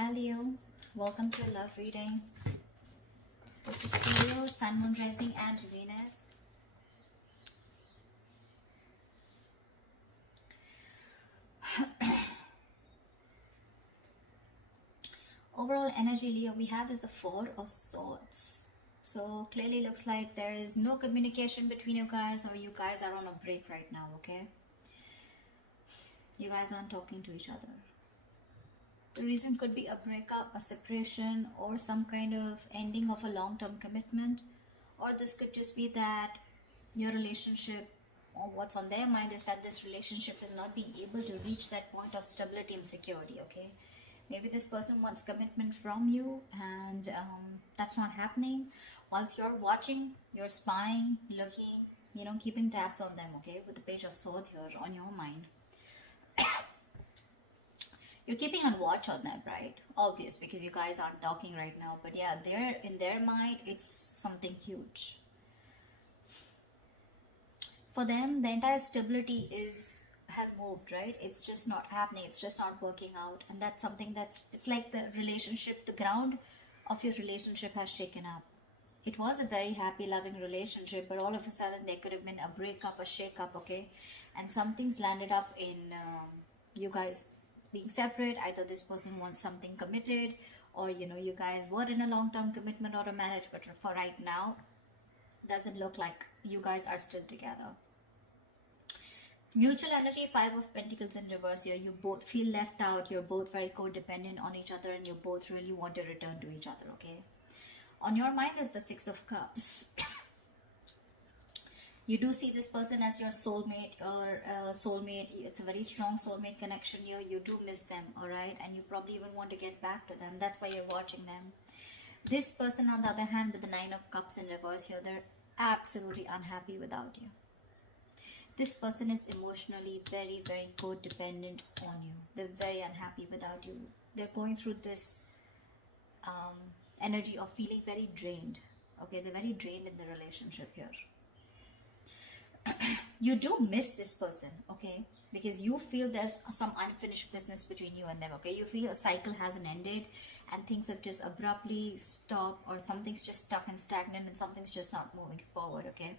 Hi Leo, welcome to your love reading. This is Leo, Sun, Moon, Rising and Venus. Overall energy, Leo, we have is the Four of Swords. So clearly looks like there is no communication between you guys, or you guys are on a break right now, okay? You guys aren't talking to each other. The reason could be a breakup, a separation, or some kind of ending of a long-term commitment. Or this could just be that your relationship, or what's on their mind is that this relationship is not being able to reach that point of stability and security, okay? Maybe this person wants commitment from you, and that's not happening. Whilst you're watching, you're spying, looking, keeping tabs on them, okay? With the Page of Swords here on your mind. You're keeping a watch on them, right? Obvious, because you guys aren't talking right now. But yeah, they're in their mind, it's something huge. For them, the entire stability has moved, right? It's just not happening. It's just not working out. And that's something it's like the relationship, the ground of your relationship has shaken up. It was a very happy, loving relationship, but all of a sudden there could have been a breakup, a shake-up, okay? And something's landed up in you guys being separate. Either this person wants something committed, or you guys were in a long-term commitment or a marriage, but for right now doesn't look like you guys are still together. Mutual energy, Five of Pentacles in reverse here. You both feel left out, you're both very codependent on each other, and you both really want to return to each other, okay? On your mind is the Six of Cups. You do see this person as your soulmate, or soulmate. It's a very strong soulmate connection here. You do miss them, all right? And you probably even want to get back to them. That's why you're watching them. This person, on the other hand, with the Nine of Cups in reverse here, they're absolutely unhappy without you. This person is emotionally very, very codependent on you. They're very unhappy without you. They're going through this energy of feeling very drained. Okay, they're very drained in the relationship here. You do miss this person, okay, because you feel there's some unfinished business between you and them, okay? You feel a cycle hasn't ended and things have just abruptly stopped, or something's just stuck and stagnant and something's just not moving forward, okay?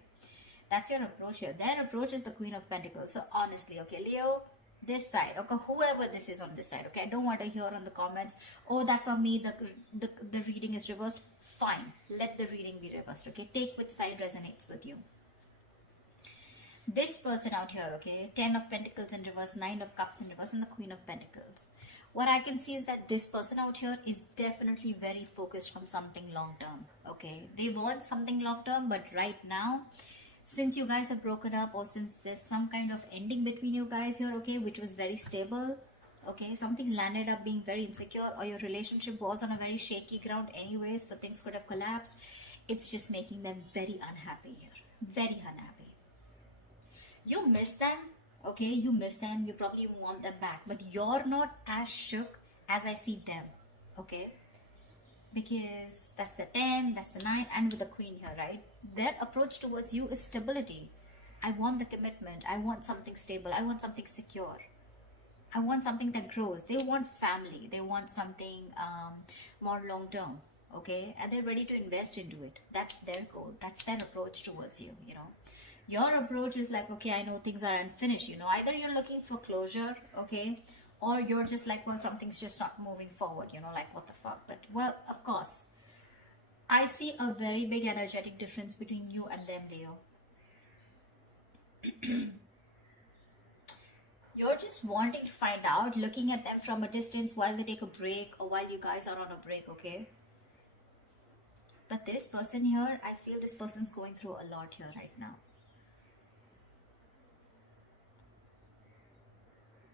That's your approach here. Their approach is the Queen of Pentacles. So honestly, okay, Leo, this side, okay, whoever this is on this side, okay, I don't want to hear on the comments, oh, that's on me, the reading is reversed. Fine, let the reading be reversed, okay? Take which side resonates with you. This person out here, okay, 10 of Pentacles in reverse, 9 of Cups in reverse, and the Queen of Pentacles. What I can see is that this person out here is definitely very focused on something long term, okay? They want something long term, but right now, since you guys have broken up, or since there's some kind of ending between you guys here, okay, which was very stable, okay, something landed up being very insecure, or your relationship was on a very shaky ground anyway, so things could have collapsed. It's just making them very unhappy here, very unhappy. You miss them, okay, you miss them, you probably want them back, but you're not as shook as I see them, okay? Because that's the 10, that's the 9, and with the Queen here, right? Their approach towards you is stability. I want the commitment, I want something stable, I want something secure, I want something that grows. They want family, they want something more long term, okay? And they're ready to invest into it. That's their goal, that's their approach towards you, Your approach is like, okay, I know things are unfinished, either you're looking for closure, okay, or you're just like, well, something's just not moving forward, like, what the fuck. But, well, of course, I see a very big energetic difference between you and them, Leo. You're just wanting to find out, looking at them from a distance while they take a break, or while you guys are on a break, okay? But this person here, I feel this person's going through a lot here right now.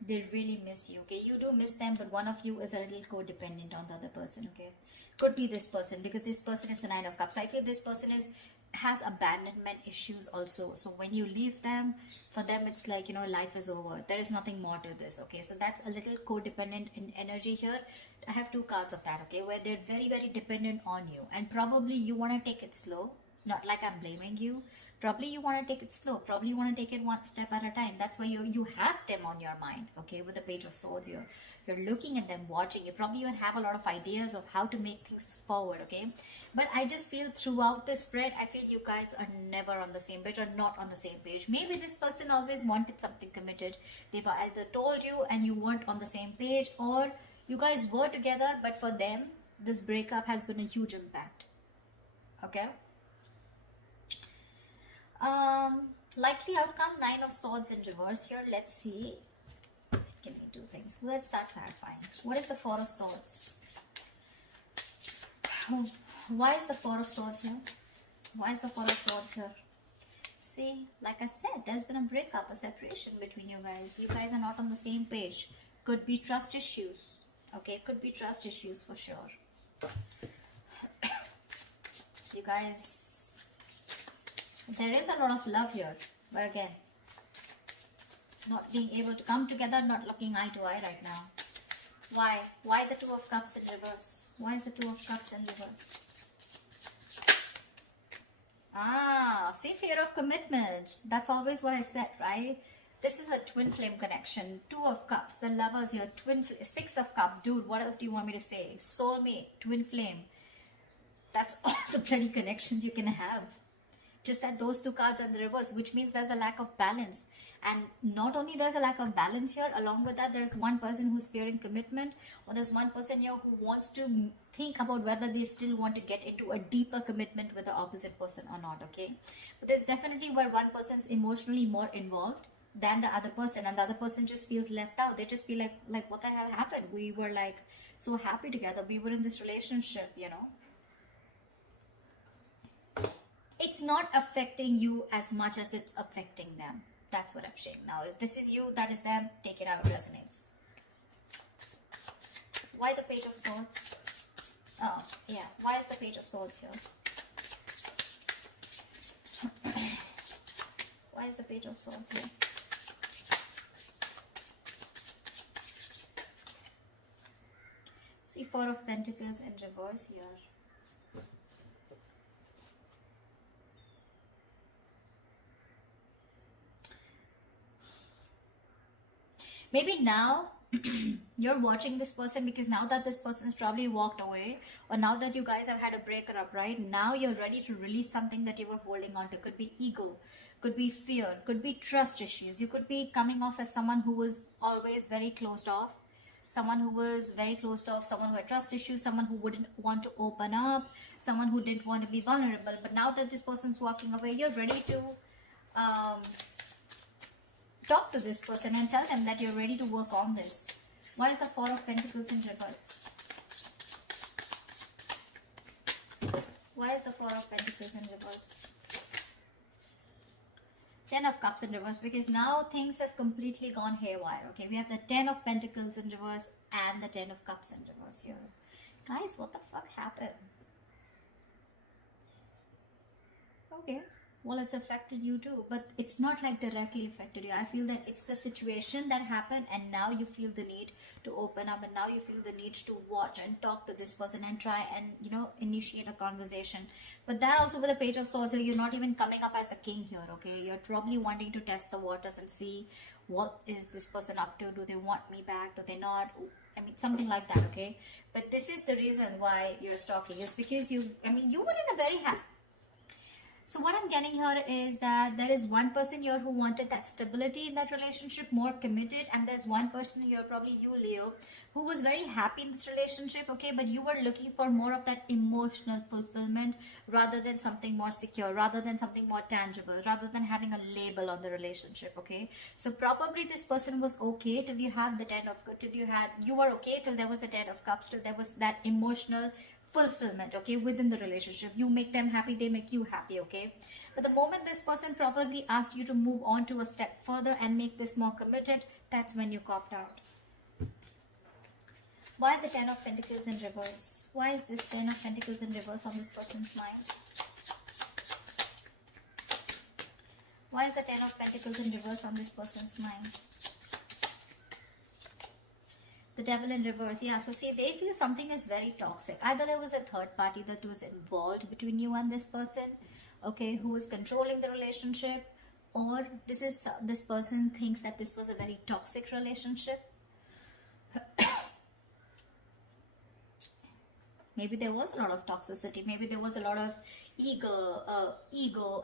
They really miss you, okay? You do miss them, but one of you is a little codependent on the other person, okay? Could be this person, because this person is the Nine of Cups. I feel this person has abandonment issues also. So when you leave them, for them it's like, life is over. There is nothing more to this, okay? So that's a little codependent in energy here. I have two cards of that, okay? Where they're very, very dependent on you. And probably you want to take it slow. Not like I'm blaming you. Probably you want to take it slow. Probably you want to take it one step at a time. That's why you have them on your mind. Okay, with the Page of Swords, you're looking at them, watching. You probably even have a lot of ideas of how to make things forward. Okay, but I just feel throughout this spread, I feel you guys are never on the same page or not on the same page. Maybe this person always wanted something committed. They've either told you and you weren't on the same page, or you guys were together, but for them, this breakup has been a huge impact. Okay. Likely outcome, Nine of Swords in reverse here. Let's see. Can we do things? Let's start clarifying. What is the Four of Swords? Why is the Four of Swords here? Why is the Four of Swords here? See, like I said, there's been a breakup, a separation between you guys. You guys are not on the same page. Could be trust issues. Okay, could be trust issues for sure. You guys, there is a lot of love here, but again, not being able to come together, not looking eye to eye right now. Why? Why the Two of Cups in reverse? Why is the Two of Cups in reverse? See, fear of commitment. That's always what I said, right? This is a twin flame connection. Two of Cups, the lovers here. Six of Cups. Dude, what else do you want me to say? Soulmate, twin flame. That's all the bloody connections you can have. Just that those two cards are in the reverse, which means there's a lack of balance. And not only there's a lack of balance here, along with that, there's one person who's fearing commitment, or there's one person here who wants to think about whether they still want to get into a deeper commitment with the opposite person or not, okay? But there's definitely where one person's emotionally more involved than the other person, and the other person just feels left out. They just feel like what the hell happened? We were like so happy together. We were in this relationship, you know? It's not affecting you as much as it's affecting them. That's what I'm saying. Now, if this is you, that is them, take it how it resonates. Why the Page of Swords? Oh, yeah. Why is the Page of Swords here? Why is the Page of Swords here? See, Four of Pentacles in reverse here. Maybe now you're watching this person because now that this person's probably walked away, or now that you guys have had a breakup, right? Now you're ready to release something that you were holding on to. Could be ego, could be fear, could be trust issues. You could be coming off as someone who was always very closed off, someone who was very closed off, someone who had trust issues, someone who wouldn't want to open up, someone who didn't want to be vulnerable. But now that this person's walking away, you're ready to talk to this person and tell them that you're ready to work on this. Why is the Four of Pentacles in reverse? Why is the Four of Pentacles in reverse? Ten of Cups in reverse, because now things have completely gone haywire. Okay, we have the Ten of Pentacles in reverse and the Ten of Cups in reverse here. Guys, what the fuck happened? Okay. Well, it's affected you too, but it's not like directly affected you. I feel that it's the situation that happened, and now you feel the need to open up, and now you feel the need to watch and talk to this person and try and, you know, initiate a conversation. But that also with the Page of Swords, you're not even coming up as the king here, okay? You're probably wanting to test the waters and see what is this person up to. Do they want me back? Do they not? I mean, something like that, okay? But this is the reason why you're stalking, is because you were in a very happy. So what I'm getting here is that there is one person here who wanted that stability in that relationship, more committed, and there's one person here, probably you, Leo, who was very happy in this relationship, okay, but you were looking for more of that emotional fulfillment rather than something more secure, rather than something more tangible, rather than having a label on the relationship, okay? So probably this person was okay till you had the you were okay till there was the Ten of Cups, till there was that emotional fulfillment, okay, within the relationship. You make them happy, they make you happy, okay? But the moment this person probably asked you to move on to a step further and make this more committed, that's when you copped out. Why the Ten of Pentacles in reverse? Why is this Ten of Pentacles in reverse on this person's mind? Why is the Ten of Pentacles in reverse on this person's mind? The Devil in reverse. Yeah, so see, they feel something is very toxic. Either there was a third party that was involved between you and this person, okay, who is controlling the relationship, or this person thinks that this was a very toxic relationship. Maybe there was a lot of toxicity. Maybe there was a lot of ego,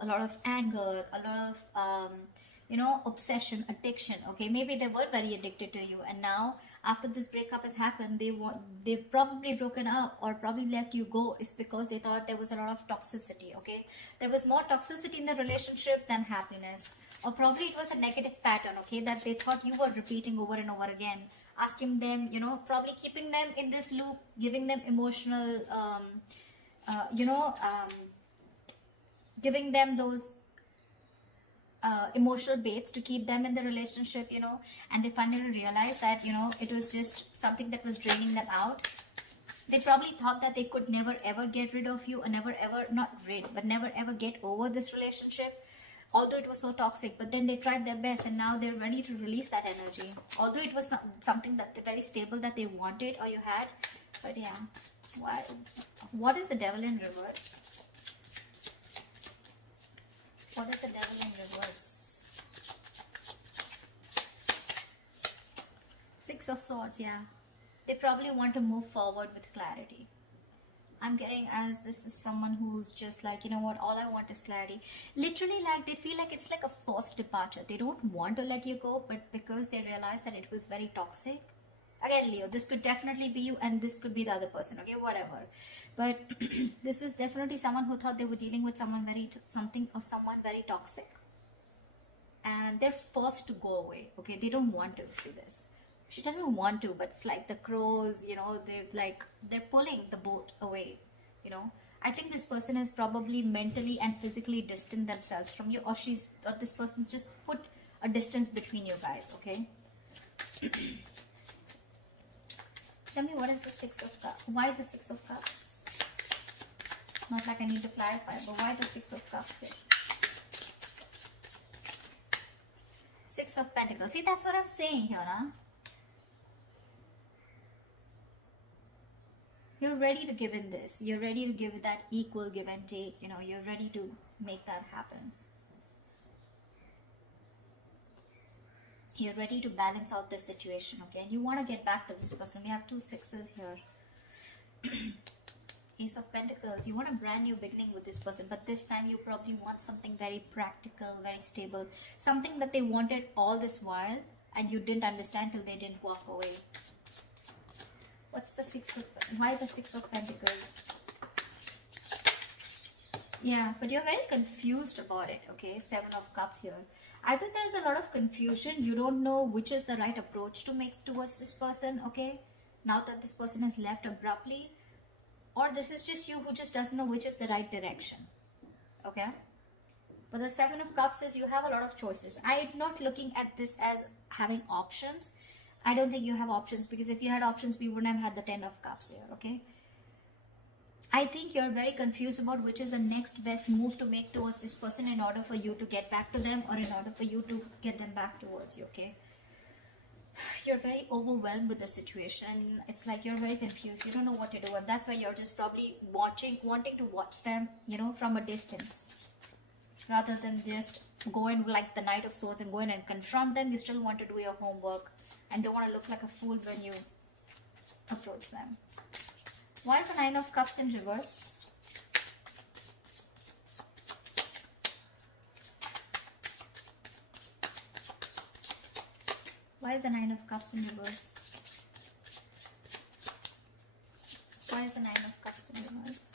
a lot of anger, a lot of obsession, addiction. Okay, maybe they were very addicted to you, and now after this breakup has happened, they've probably broken up or probably let you go. Is because they thought there was a lot of toxicity. Okay, there was more toxicity in the relationship than happiness, or probably it was a negative pattern. Okay, that they thought you were repeating over and over again, asking them, probably keeping them in this loop, giving them emotional, giving them those emotional baits to keep them in the relationship, and they finally realized that, it was just something that was draining them out. They probably thought that they could never ever get rid of you, or never ever, not rid, but never ever get over this relationship, although it was so toxic. But then they tried their best, and now they're ready to release that energy, although it was something that very stable that they wanted or you had. But yeah, what is the devil in reverse? What is the devil in reverse? Six of Swords. Yeah, they probably want to move forward with clarity. I'm getting as this is someone who's just like, you know what, all I want is clarity. Literally, like, they feel like it's like a forced departure. They don't want to let you go, but because they realize that it was very toxic. Again, Leo, this could definitely be you, and this could be the other person, okay, whatever. But this was definitely someone who thought they were dealing with someone someone very toxic, and they're forced to go away. Okay, they don't want to see this. She doesn't want to, but it's like the crows, they're pulling the boat away. I think this person is probably mentally and physically distant themselves from you, or this person just put a distance between you guys. Okay. Tell me, what is the Six of Cups? Why the Six of Cups? Not like I need to clarify, but why the Six of Cups here? Six of Pentacles. See, that's what I'm saying here, huh? You're ready to give in this. You're ready to give that equal give and take. You're ready to make that happen. You're ready to balance out this situation, okay? And you want to get back to this person. We have two sixes here. Ace of Pentacles. You want a brand new beginning with this person, but this time you probably want something very practical, very stable. Something that they wanted all this while, and you didn't understand till they didn't walk away. What's the why the Six of Pentacles? Yeah, but you're very confused about it, okay? Seven of Cups here. I think there's a lot of confusion. You don't know which is the right approach to make towards this person, okay? Now that this person has left abruptly. Or this is just you who just doesn't know which is the right direction, okay? But the Seven of Cups is you have a lot of choices. I'm not looking at this as having options. I don't think you have options, because if you had options, we wouldn't have had the Ten of Cups here, okay? I think you're very confused about which is the next best move to make towards this person in order for you to get back to them, or in order for you to get them back towards you, okay? You're very overwhelmed with the situation, and it's like you're very confused. You don't know what to do, and that's why you're just probably wanting to watch them, from a distance. Rather than just go in like the Knight of Swords and go in and confront them. You still want to do your homework and don't want to look like a fool when you approach them. Why is the Nine of Cups in reverse? Why is the Nine of Cups in reverse? Why is the Nine of Cups in reverse?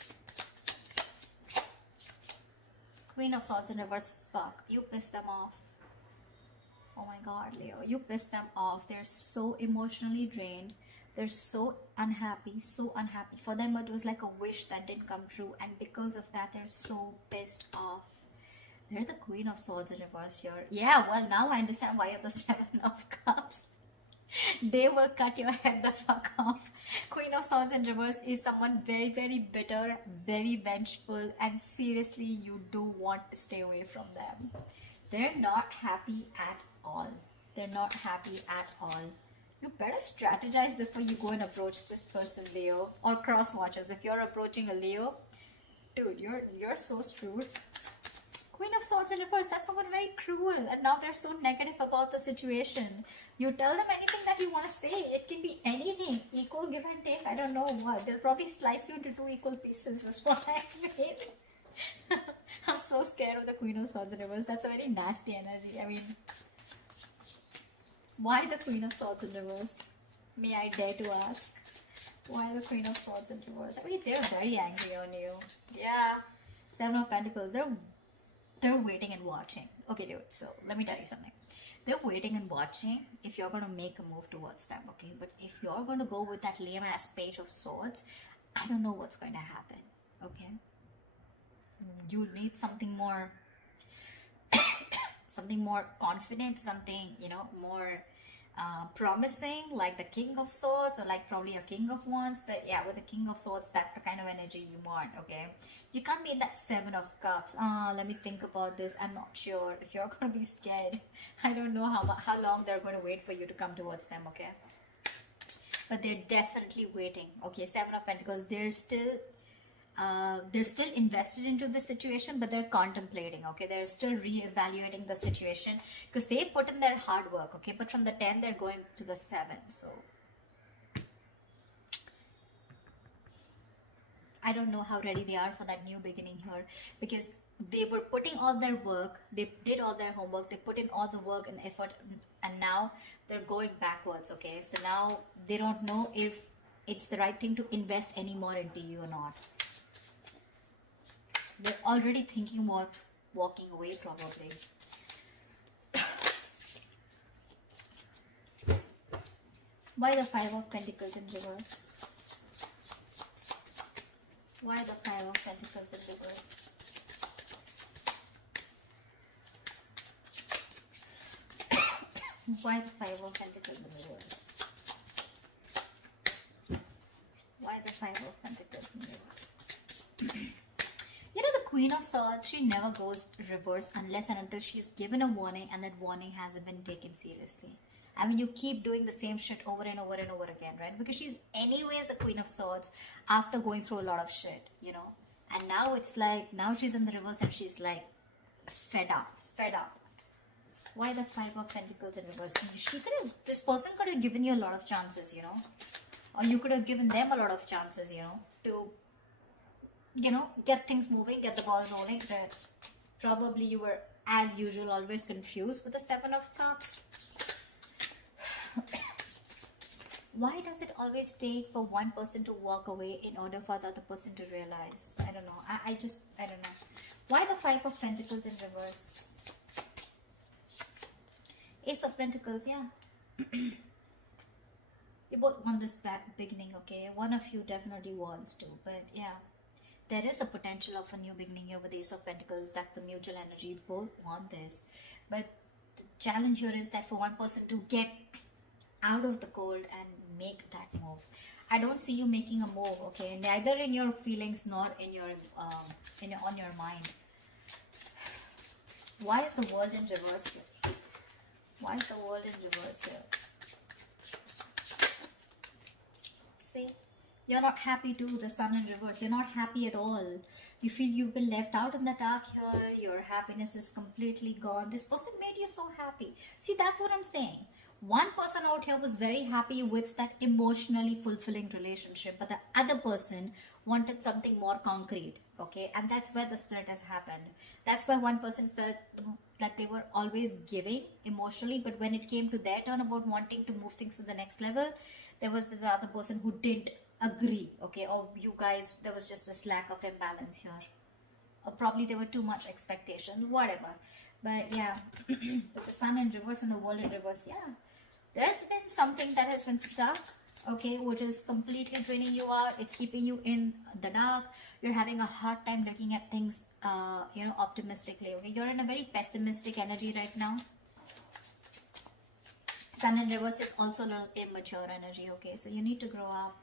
Queen of Swords in reverse. Fuck, you pissed them off. Oh my god, Leo, you pissed them off. They're so emotionally drained. They're so unhappy, so unhappy. For them, it was like a wish that didn't come true, and because of that, they're so pissed off. They're the Queen of Swords in reverse here. Yeah, well, now I understand why you're the Seven of Cups. They will cut your head the fuck off. Queen of Swords in reverse is someone very, very bitter, very vengeful, and seriously, you do want to stay away from them. They're not happy at all. They're not happy at all. You better strategize before you go and approach this person, Leo, or cross watchers. If you're approaching a Leo, Dude, you're so screwed. Queen of Swords in reverse, that's someone very cruel, and now they're so negative about the situation. You tell them anything that you want to say, it can be anything, equal give and take, I don't know what. They'll probably slice you into 2 equal pieces, is what I mean. I'm so scared of the Queen of Swords in reverse. That's a very nasty energy. I mean, why the Queen of Swords in reverse? May I dare to ask? Why the Queen of Swords in reverse? I mean, they're very angry on you. Yeah. Seven of Pentacles. They're waiting and watching. Okay, dude. So let me tell you something. They're waiting and watching if you're gonna make a move towards them. Okay, but if you're gonna go with that lame ass Page of Swords, I don't know what's going to happen. Okay. You need something more, something more confident, something, you know, more promising, like the King of Swords, or like probably a King of Wands. But yeah, with the King of Swords, that's the kind of energy you want. Okay, you can't be in that Seven of Cups. Let me think about this. I'm not sure if you're gonna be scared. I don't know how long they're going to wait for you to come towards them. Okay, but they're definitely waiting. Okay, Seven of Pentacles, they're still invested into the situation, but they're contemplating. Okay, they're still re-evaluating the situation because they put in their hard work. Okay, but from the 10 they're going to the 7. So I don't know how ready they are for that new beginning here, because they were putting all their work, they did all their homework, they put in all the work and effort, and now they're going backwards. Okay, so now they don't know if it's the right thing to invest any more into you or not. They're already thinking about walking away, probably. Why the Five of Pentacles in reverse? Why the Five of Pentacles in reverse? Why the Five of Pentacles in reverse? Why the Five of Pentacles in reverse? You know, the Queen of Swords, she never goes reverse unless and until she's given a warning and that warning hasn't been taken seriously. I mean, you keep doing the same shit over and over and over again, right? Because she's anyways the Queen of Swords after going through a lot of shit, you know. And now it's like, now she's in the reverse and she's like fed up. Why the Five of Pentacles in reverse? This person could have given you a lot of chances, you know. Or you could have given them a lot of chances, you know, to, you know, get things moving, get the ball rolling. But probably you were, as usual, always confused with the Seven of Cups. Why does it always take for one person to walk away in order for the other person to realize? I don't know. I don't know. Why the Five of Pentacles in reverse? Ace of Pentacles, yeah. You both want this beginning, okay? One of you definitely wants to, but yeah. There is a potential of a new beginning here with the Ace of Pentacles. That's the mutual energy. You both want this. But the challenge here is that for one person to get out of the cold and make that move. I don't see you making a move, okay? Neither in your feelings nor in your on your mind. Why is the World in reverse here? Why is the World in reverse here? See? You're not happy too, the Sun in reverse. You're not happy at all. You feel you've been left out in the dark here. Your happiness is completely gone. This person made you so happy. See, that's what I'm saying. One person out here was very happy with that emotionally fulfilling relationship, but the other person wanted something more concrete, okay? And that's where the split has happened. That's why one person felt that they were always giving emotionally, but when it came to their turn about wanting to move things to the next level, there was the other person who didn't agree, okay? Or you guys, there was just this lack of imbalance here. Or probably there were too much expectations, whatever. But yeah, with the Sun in reverse and the World in reverse, yeah. There's been something that has been stuck, okay, which is completely draining you out. It's keeping you in the dark. You're having a hard time looking at things, you know, optimistically, okay? You're in a very pessimistic energy right now. Sun in reverse is also a little immature energy, okay? So you need to grow up.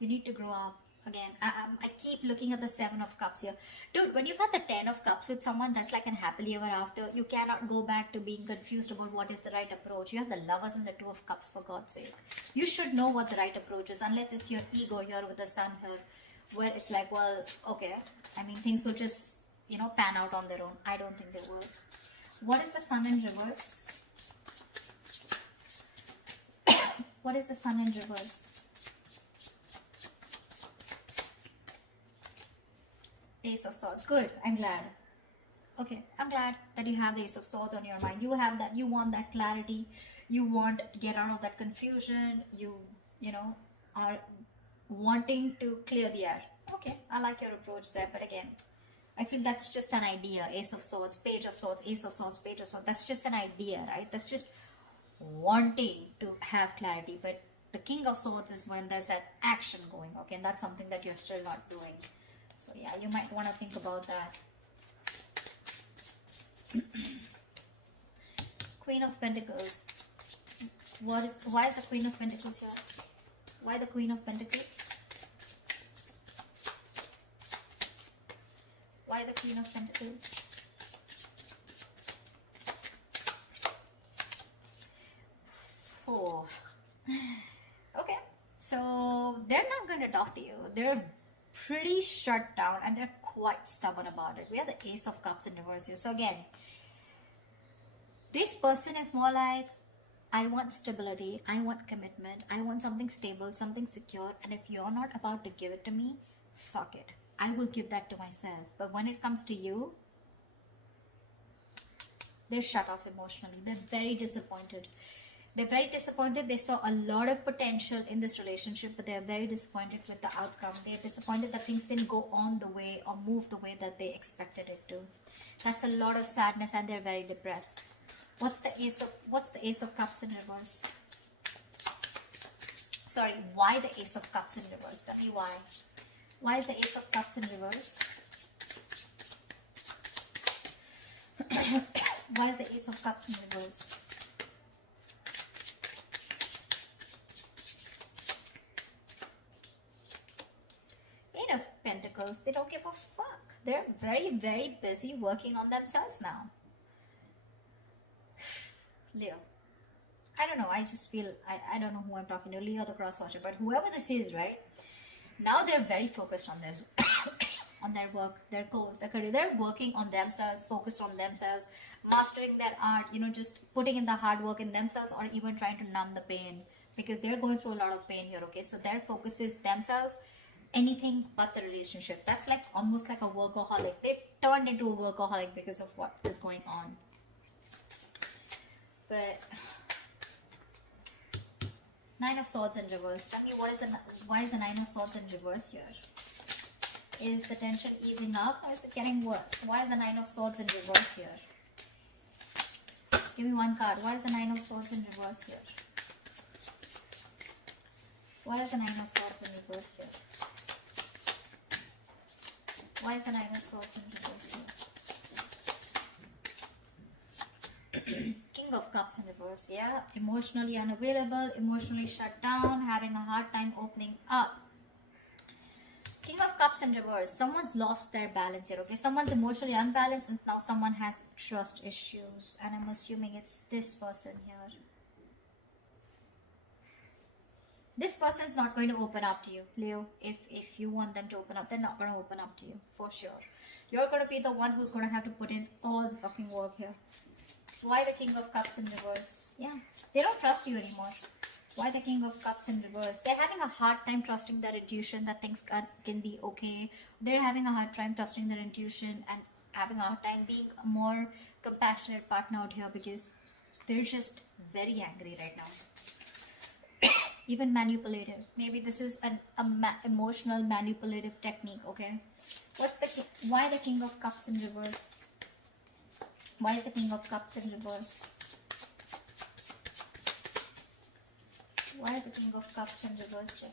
You need to grow up. Again, I keep looking at the Seven of Cups here. Dude, when you've had the 10 of Cups with someone that's like an happily ever after, you cannot go back to being confused about what is the right approach. You have the Lovers and the Two of Cups, for God's sake. You should know what the right approach is, unless it's your ego here with the Sun here. where it's like, well, okay, I mean, things will just, you know, pan out on their own. I don't think they will. What is the sun in reverse? What is the sun in reverse? Ace of Swords. Good. I'm glad. Okay, I'm glad that you have the Ace of Swords on your mind. You have that. You want that clarity. You want to get out of that confusion. You know, are wanting to clear the air. Okay, I like your approach there. But again, I feel that's just an idea. Ace of Swords, Page of Swords, Ace of Swords, Page of Swords. That's just an idea, right? That's just wanting to have clarity. But the King of Swords is when there's that action going. Okay, and that's something that you're still not doing. So yeah, you might want to think about that. Queen of Pentacles. Why is the Queen of Pentacles here? Why the Queen of Pentacles? Why the Queen of Pentacles? Oh. Okay, so they're not going to talk to you. They're pretty shut down and they're quite stubborn about it. We have the Ace of Cups in reverse here. So again, this person is more like, I want stability, I want commitment, I want something stable, something secure, and if you're not about to give it to me, fuck it. I will give that to myself. But when it comes to you, they're shut off emotionally. They're very disappointed. They're very disappointed. They saw a lot of potential in this relationship, but they're very disappointed with the outcome. They're disappointed that things didn't go on the way or move the way that they expected it to. That's a lot of sadness and they're very depressed. What's the Ace of Cups in reverse? Sorry, why the Ace of Cups in reverse? Tell me why. Why is the Ace of Cups in reverse? Why is the Ace of Cups in reverse? Eight of Pentacles, they don't give a fuck. They're very, very busy working on themselves now. Leo. I don't know, I just feel, I don't know who I'm talking to, Leo the cross watcher, but whoever this is, right? Now they're very focused on this, on their work, their goals, their career. They're working on themselves, focused on themselves, mastering their art, you know, just putting in the hard work in themselves or even trying to numb the pain because they're going through a lot of pain here, okay? So their focus is themselves, anything but the relationship. That's like almost like a workaholic. They've turned into a workaholic because of what is going on. But Nine of Swords in reverse. Tell me why is the Nine of Swords in reverse here? Is the tension easing up or is it getting worse? Why is the Nine of Swords in reverse here? Give me one card. Why is the Nine of Swords in reverse here? Why is the Nine of Swords in reverse here? Why is the Nine of Swords in reverse here? King of Cups in reverse, yeah. Emotionally unavailable, emotionally shut down, having a hard time opening up. King of Cups in reverse. Someone's lost their balance here, okay? Someone's emotionally unbalanced and now someone has trust issues. And I'm assuming it's this person here. This person is not going to open up to you, Leo. If you want them to open up, they're not going to open up to you, for sure. You're going to be the one who's going to have to put in all the fucking work here. Why the King of Cups in reverse? Yeah, they don't trust you anymore. Why the King of Cups in reverse? They're having a hard time trusting their intuition that things can be okay. They're having a hard time trusting their intuition and having a hard time being a more compassionate partner out here because they're just very angry right now. Even manipulative. Maybe this is an emotional manipulative technique, okay? Why the King of Cups in reverse? Why is the King of Cups in reverse? Why is the King of Cups in reverse here?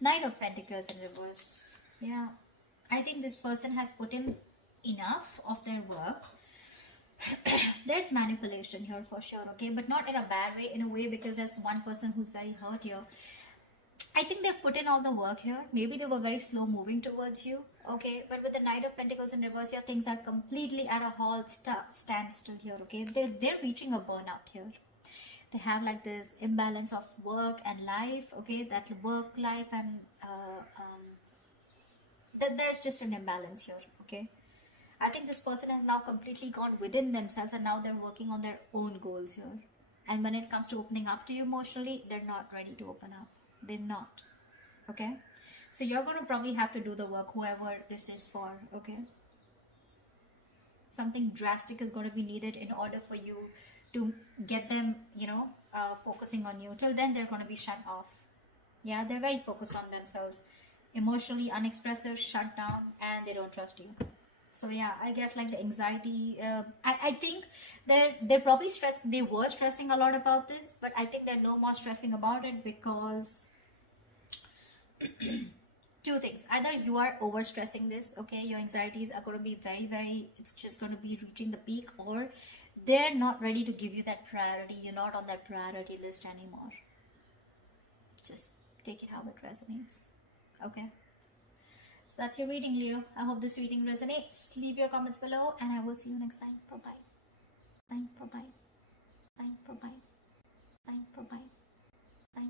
Knight of Pentacles in reverse. Yeah. I think this person has put in enough of their work. There's manipulation here for sure, okay? But not in a bad way, in a way because there's one person who's very hurt here. I think they've put in all the work here. Maybe they were very slow moving towards you, okay? But with the Knight of Pentacles in reverse here, things are completely at a halt, standstill here, okay? They're reaching a burnout here. They have like this imbalance of work and life, okay? That work life and there's just an imbalance here, okay? I think this person has now completely gone within themselves and now they're working on their own goals here. And when it comes to opening up to you emotionally, they're not ready to open up. They're not, okay? So you're going to probably have to do the work, whoever this is for, okay? Something drastic is going to be needed in order for you to get them, focusing on you. Till then, they're going to be shut off. Yeah, they're very focused on themselves. Emotionally unexpressive, shut down, and they don't trust you. So yeah, I guess like the anxiety, I think they're probably stressed. They were stressing a lot about this, but I think they're no more stressing about it because two things. Either you are over stressing this, okay, your anxieties are going to be very, it's just going to be reaching the peak, or they're not ready to give you that priority. You're not on that priority list anymore. Just take it how it resonates, okay? So that's your reading, Leo. I hope this reading resonates. Leave your comments below and I will see you next time. Bye-bye. Bye-bye. Bye-bye. Bye-bye. Bye-bye. Bye-bye.